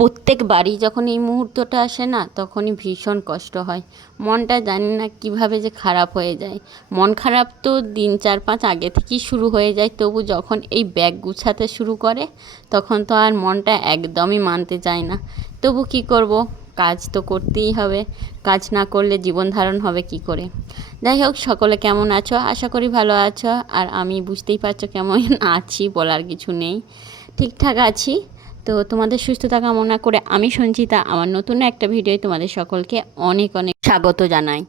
প্রত্যেকবারই যখন এই মুহূর্তটা আসে না, তখনই ভীষণ কষ্ট হয়। মনটা জানি না কীভাবে যে খারাপ হয়ে যায়। মন খারাপ তো দিন 4-5 আগে থেকেই শুরু হয়ে যায়, তবু যখন এই ব্যাগ গুছাতে শুরু করে তখন তো আর মনটা একদমই মানতে চায় না। তবু কি করব, কাজ তো করতেই হবে। কাজ না করলে জীবন ধারণ হবে কি করে। যাই হোক, সকলে কেমন আছো? আশা করি ভালো আছো। আর আমি বুঝতেই পারছো কেমন আছি, বলার কিছু নেই, ঠিকঠাক আছি। তো তোমাদের সুস্থতা কামনা করে আমি সঞ্চিতা আমার নতুন একটা ভিডিওয় তোমাদের সকলকে অনেক অনেক স্বাগত জানাই।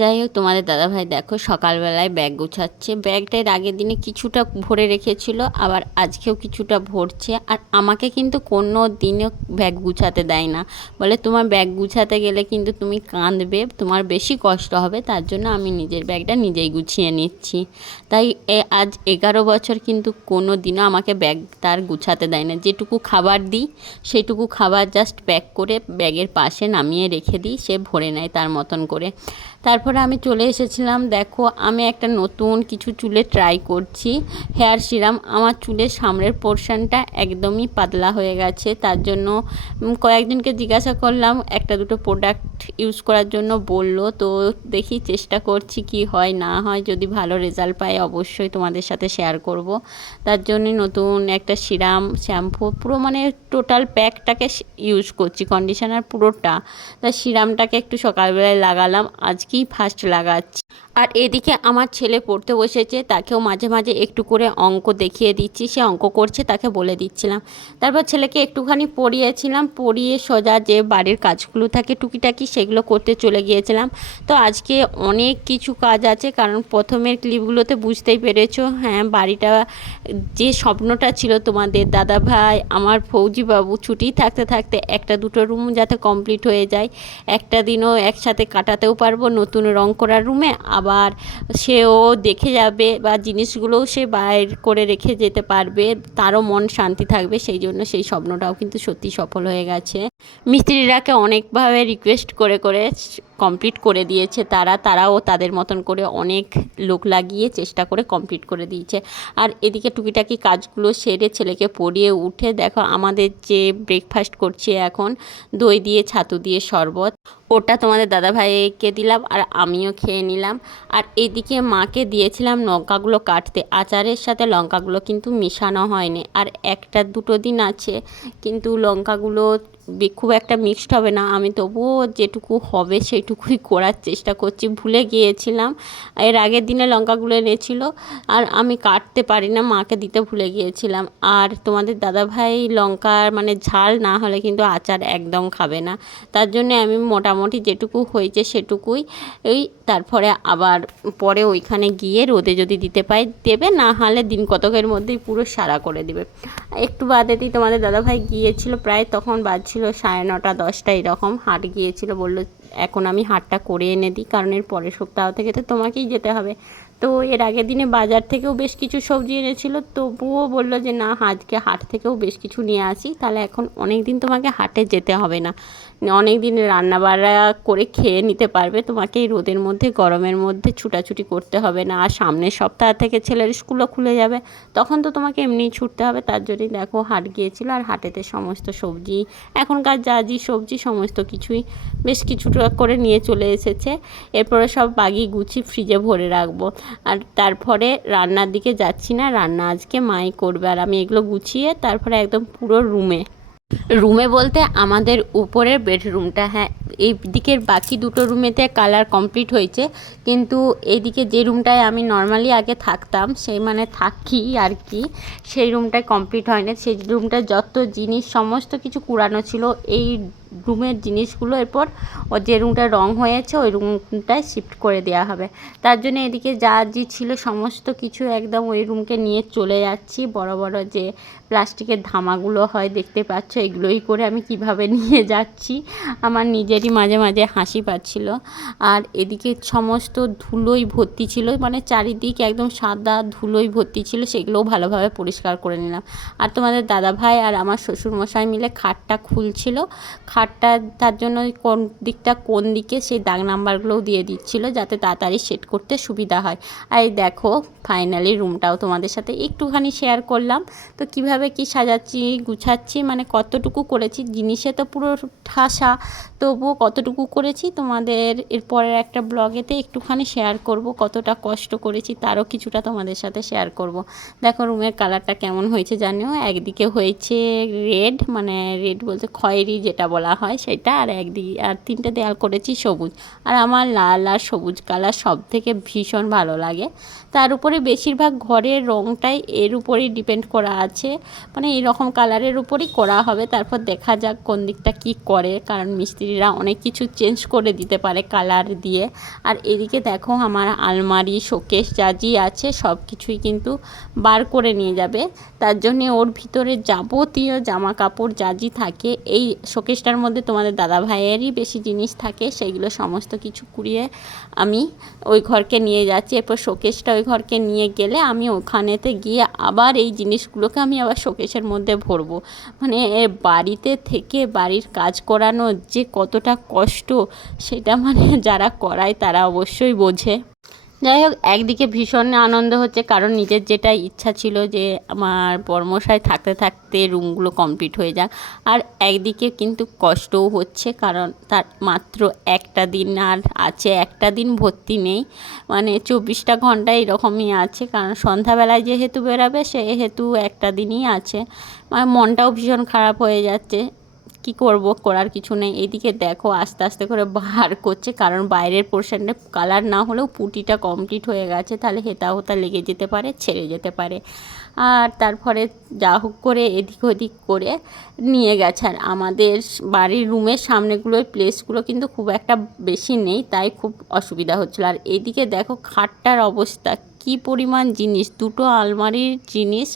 যাই হোক, তোমাদের দাদাভাই দেখো সকালবেলায় ব্যাগ গুছাচ্ছে। ব্যাগটা এর আগের দিনে কিছুটা ভরে রেখেছিল, আবার আজকেও কিছুটা ভরছে। আর আমাকে কিন্তু কোনো দিনও ব্যাগ গুছাতে দেয় না, বলে তোমার ব্যাগ গুছাতে গেলে কিন্তু তুমি কাঁদবে, তোমার বেশি কষ্ট হবে, তার জন্য আমি নিজের ব্যাগটা নিজেই গুছিয়ে নিচ্ছি। তাই আজ 11 বছর কিন্তু কোনো দিনও আমাকে ব্যাগ তার গুছাতে দেয় না। যেটুকু খাবার দিই সেটুকু খাবার জাস্ট প্যাক করে ব্যাগের পাশে নামিয়ে রেখে দিই, সে ভরে নেয় তার মতন করে। তারপরে আমি চলে এসেছিলাম, দেখো আমি একটা নতুন কিছু চুলে ট্রাই করছি, হেয়ার সিরাম। আমার চুলের সামনের পোর্শনটা একদমই পাতলা হয়ে গেছে, তার জন্য কয়েকজনকে জিজ্ঞাসা করলাম, একটা দুটো প্রোডাক্ট ইউজ করার জন্য বলল। তো দেখি, চেষ্টা করছি কি হয় না হয়। যদি ভালো রেজাল্ট পাই অবশ্যই তোমাদের সাথে শেয়ার করব। তার জন্য নতুন একটা সিরাম, শ্যাম্পু, পুরো মানে টোটাল প্যাকটাকে ইউজ করছি, কন্ডিশনার পুরোটা। তা সিরামটাকে একটু সকালবেলায় লাগালাম, আজকেই ফার্স্ট লাগাচ্ছি। আর এদিকে আমার ছেলে পড়তে বসেছে, তাকেও মাঝে মাঝে একটু করে অঙ্ক দেখিয়ে দিচ্ছি। সে অঙ্ক করছে, তাকে বলে দিচ্ছিলাম। তারপর ছেলেকে একটুখানি পড়িয়েছিলাম, পড়িয়ে সোজা যে বাড়ির কাজগুলো থাকে টুকিটাকি সেগুলো করতে চলে গিয়েছিলাম। তো আজকে অনেক কিছু কাজ আছে, কারণ প্রথমের ক্লিপগুলোতে বুঝতেই পেরেছো। হ্যাঁ, বাড়িটা যে স্বপ্নটা ছিল তোমাদের দাদাভাই আমার ফৌজিবাবু ছুটি থাকতে থাকতে একটা দুটো রুম যাতে কমপ্লিট হয়ে যায়, একটা দিনও একসাথে কাটাতেও পারবো নতুন রং করার রুমে। আবার সেও দেখে যাবে বা জিনিসগুলোও সে বাইর করে রেখে যেতে পারবে, তারও মন শান্তি থাকবে। সেই জন্য সেই স্বপ্নটাও কিন্তু সত্যি সফল হয়ে গেছে। মিস্ত্রিরাকে অনেকভাবে রিকোয়েস্ট করে করে কমপ্লিট করে দিয়েছে তারাও তাদের মতন করে অনেক লোক লাগিয়ে চেষ্টা করে কমপ্লিট করে দিয়েছে। আর এদিকে টুকিটাকি কাজগুলো সেরে ছেলেকে পড়িয়ে উঠে দেখো আমাদের যে ব্রেকফাস্ট করছি এখন, দই দিয়ে ছাতু দিয়ে শরবত, ওটা তোমাদের দাদাভাইকে দিলাম আর আমিও খেয়ে নিলাম। আর এদিকে মাকে দিয়েছিলাম লঙ্কাগুলো কাটতে, আচারের সাথে লঙ্কাগুলো কিন্তু মেশানো হয়নি। আর একটা দুটো দিন আছে, কিন্তু লঙ্কাগুলো খুব একটা মিক্সড হবে না। আমি তবুও যেটুকু হবে সেইটুকুই করার চেষ্টা করছি। ভুলে গিয়েছিলাম, এর আগের দিনে লঙ্কাগুলো এনেছিল আর আমি কাটতে পারি না, মাকে দিতে ভুলে গিয়েছিলাম। আর তোমাদের দাদাভাই লঙ্কার মানে ঝাল না হলে কিন্তু আচার একদম খাবে না, তার জন্য আমি মোটামুটি যেটুকু হয়েছে সেটুকুই তারপরে আবার পরে ওইখানে গিয়ে রোদে যদি দিতে পাই দেবে, না হলে দিন কতকের মধ্যেই পুরো সারা করে দেবে। একটু বাদেতেই তোমাদের দাদাভাই গিয়েছিল, প্রায় তখন বাজছিল 9:30 10টা এরকম। হাট গিয়েছিল, বললো এখন আমি হাটটা করে এনে দিই, কারণ এর পরের সপ্তাহ থেকে তো তোমাকেই যেতে হবে। তো এর আগের দিনে বাজার থেকেও বেশ কিছু সবজি এনেছিল, তবুও বললো যে না, আজকে হাট থেকেও বেশ কিছু নিয়ে আসি, তাহলে এখন অনেক দিন তোমাকে হাটে যেতে হবে না, অনেক দিন রান্নাবাড়া করে খেয়ে নিতে পারবে, তোমাকে এই রোদের মধ্যে গরমের মধ্যে ছুটাছুটি করতে হবে না। আর সামনের সপ্তাহ থেকে ছেলের স্কুলও খুলে যাবে, তখন তো তোমাকে এমনিই ছুটতে হবে। তার জন্যই দেখো হাট গিয়েছিল, আর হাটেতে সমস্ত সবজি, এখনকার যা সবজি সমস্ত কিছুই বেশ কিছুটা করে নিয়ে চলে এসেছে। এরপরে সব বাগি গুছি ফ্রিজে ভরে রাখবো। আর তারপরে রান্নার দিকে যাচ্ছি না, রান্না আজকে মাই করবে। আর আমি এগুলো গুছিয়ে তারপরে একদম পুরো রুমে বলতে আমাদের উপরের বেডরুমটা, হ্যাঁ এই দিকের বাকি দুটো রুমেতে কালার কমপ্লিট হয়েছে, কিন্তু এইদিকে যে রুমটায় আমি নর্মালি আগে থাকতাম, সেই মানে থাকি আর কি, সেই রুমটায় কমপ্লিট হয়নি। সেই রুমটায় যত জিনিস সমস্ত কিছু কুড়ানো ছিল, এই রুমের জিনিসগুলো এরপর ও যে রুমটা রং হয়েছে ওই রুমটায় শিফট করে দেওয়া হবে। তার জন্য এদিকে যা ছিল সমস্ত কিছু একদম ওই রুমকে নিয়ে চলে যাচ্ছি। বড় বড় যে প্লাস্টিকের ধামাগুলো হয় দেখতে পাচ্ছ, এগুলোই করে আমি কিভাবে নিয়ে যাচ্ছি, আমার নিজেরই মাঝে মাঝে হাসি পাচ্ছিল। আর এদিকে সমস্ত ধুলোই ভর্তি ছিল, মানে চারিদিক একদম সাদা ধুলোই ভর্তি ছিল, সেগুলোও ভালোভাবে পরিষ্কার করে নিলাম। আর তোমাদের দাদাভাই আর আমার শ্বশুরমশাই মিলে খাটটা খুলছিল, খাট খাটটা, তার জন্য কোন দিকে সেই দাগ নাম্বারগুলোও দিয়ে দিচ্ছিলো যাতে তাড়াতাড়ি সেট করতে সুবিধা হয়। আর এই দেখো ফাইনালি রুমটাও তোমাদের সাথে একটুখানি শেয়ার করলাম। তো কিভাবে কি সাজাচ্ছি গুছাচ্ছি, মানে কতটুকু করেছি, জিনিসে তো পুরো ঠাসা, তবুও কতটুকু করেছি তোমাদের এরপরের একটা ব্লগেতে একটুখানি শেয়ার করব। কতটা কষ্ট করেছি তারও কিছুটা তোমাদের সাথে শেয়ার করব। দেখো রুমের কালারটা কেমন হয়েছে জানিও। একদিকে হয়েছে রেড, মানে রেড বলতে খয়েরি যেটা বলা হয় সেটা, আর একদিকে আর 3টে দেয়াল করেছি সবুজ। আর আমার লাল আর সবুজ কালার সব থেকে ভীষণ ভালো লাগে। তার উপরে বেশিরভাগ ঘরের রঙটাই এর উপরেই ডিপেন্ড করা আছে, মানে এরকম কালারের উপরই করা হবে। তারপর দেখা যাক কোন দিকটা কি করে, কারণ মিস্ত্রিরা অনেক কিছু চেঞ্জ করে দিতে পারে কালার দিয়ে। আর এদিকে দেখো আমার আলমারি শোকেস যা আছে সব কিছুই কিন্তু বার করে নিয়ে যাবে। তার জন্যে ওর ভিতরে যাবতীয় জামা কাপড় যা থাকে, এই শোকেসটার মধ্যে তোমাদের দাদা ভাইয়েরই বেশি জিনিস থাকে, সেইগুলো সমস্ত কিছু কুড়িয়ে আমি ওই ঘরকে নিয়ে যাচ্ছি। এরপর শোকেসটা ওই ঘরকে নিয়ে গেলে আমি ওখানেতে গিয়ে আবার এই জিনিসগুলোকে আমি আবার শোকেসের মধ্যে ভরবো। মানে বাড়িতে থেকে বাড়ির কাজ করানো যে কতটা কষ্ট, সেটা মানে যারা করায় তারা অবশ্যই বোঝে। যাই হোক, একদিকে ভীষণ আনন্দ হচ্ছে কারণ নিজের যেটা ইচ্ছা ছিল যে আমার বর্মশাই থাকতে থাকতে রুমগুলো কমপ্লিট হয়ে যাক, আর একদিকে কিন্তু কষ্টও হচ্ছে কারণ তার মাত্র একটা দিন আর আছে, একটা দিন ভর্তি নেই, মানে 24টা ঘন্টা এরকমই আছে। কারণ সন্ধ্যাবেলায় যেহেতু বেরাবে সেহেতু একটা দিনই আছে। আমার মনটাও ভীষণ খারাপ হয়ে যাচ্ছে, কি করব, করার কিছু নেই। এদিকে দেখো আস্তে আস্তে করে বার করছে, কারণ বাইরের পোর্শনটা কালার না হলেও পুটিটা কমপ্লিট হয়ে গেছে, তাহলে হেতা হোতা লেগে যেতে পারে, ছেড়ে যেতে পারে। আর তারপরে যা হোক করে এদিক ওদিক করে নিয়ে গেছে। আর আমাদের বাড়ির রুমের সামনেগুলোর প্লেসগুলো কিন্তু খুব একটা বেশি নেই, তাই খুব অসুবিধা হচ্ছিলো। আর এদিকে দেখো খাটটার অবস্থা, কি পরিমাণ জিনিস, 2টো আলমারির জিনিস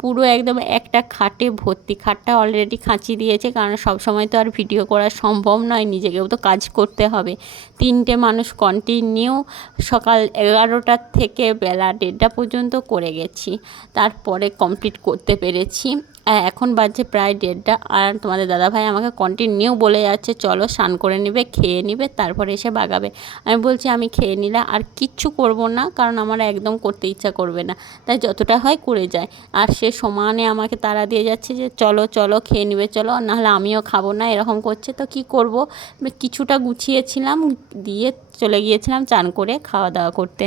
পুরো একদম একটা খাটে ভর্তি। খাটটা অলরেডি খাঁচি দিয়েছে, কারণ সব সময় তো আর ভিডিও করা সম্ভব নয়, নিজেকেও তো কাজ করতে হবে। 3টে মানুষ কন্টিনিউ সকাল 11টার থেকে বেলা 1:30টা পর্যন্ত করে গেছি, তারপরে কমপ্লিট করতে পেরেছি। এখন বাজছে প্রায় 1:30টা। আর তোমাদের দাদাভাই আমাকে কন্টিনিউ বলে যাচ্ছে চলো স্নান করে নেবে, খেয়ে নেবে, তারপরে এসে বাগাবে। আমি বলছি আমি খেয়ে নিলে আর কিচ্ছু করব না, কারণ আমার একদম করতে ইচ্ছা করবে না, তাই যতটা হয় করে যায়। আর সে সমানে আমাকে তাড়া দিয়ে যাচ্ছে যে চলো চলো খেয়ে নেবে চলো, নাহলে আমিও খাবো না, এরকম করছে। তো কি করব, কিছুটা গুছিয়েছিলাম, দিয়ে চলে গিয়েছিলাম চান করে খাওয়া দাওয়া করতে।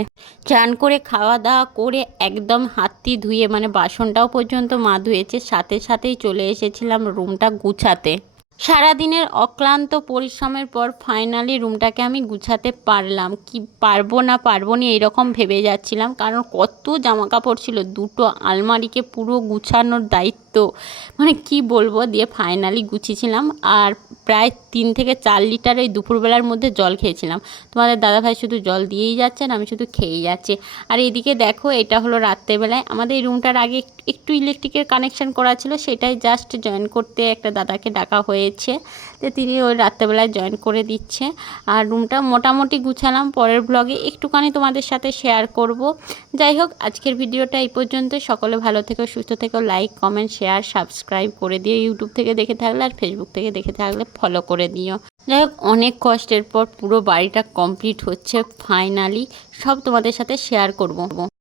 চান করে খাওয়া দাওয়া করে একদম হাতটি ধুয়ে, মানে বাসনটাও পর্যন্ত মা ধুয়েছে, সাথে সাথেই চলে এসেছিলাম রুমটা গুছাতে। সারাদিনের অক্লান্ত পরিশ্রমের পর ফাইনালি রুমটাকে আমি গুছাতে পারলাম। কি পারবো না এইরকম ভেবে যাচ্ছিলাম, কারণ কত জামা কাপড় ছিল, 2টো আলমারিকে পুরো গুছানোর দায়িত্ব, মানে কি বলবো। দিয়ে ফাইনালি গুছিয়েছিলাম, আর প্রায় 3 থেকে 4 লিটার ওই দুপুরবেলার মধ্যে জল খেয়েছিলাম। তোমাদের দাদাভাই শুধু জল দিয়েই যাচ্ছেন, আমি শুধু খেয়েই যাচ্ছি। আর এদিকে দেখো এটা হলো রাত্রেবেলায়, আমাদের এই রুমটার আগে একটু ইলেকট্রিকের কানেকশান করা ছিল, সেটাই জাস্ট জয়েন করতে একটা দাদাকে ডাকা হয়েছে, তো তিনি ওই রাত্রেবেলায় জয়েন করে দিচ্ছে। আর রুমটা মোটামুটি গুছালাম, পরের ব্লগে একটুখানি তোমাদের সাথে শেয়ার করব। যাই হোক, আজকের ভিডিওটা এই পর্যন্ত। সকলে ভালো থেকো, সুস্থ থেকো, লাইক কমেন্ট শেয়ার সাবস্ক্রাইব করে দিও ইউটিউব থেকে দেখে থাকলে, আর ফেসবুক থেকে দেখে থাকলে ফলো করে দিও। যাই হোক, অনেক কষ্টের পর পুরো বাড়িটা কমপ্লিট হচ্ছে ফাইনালি, সব তোমাদের সাথে শেয়ার করব।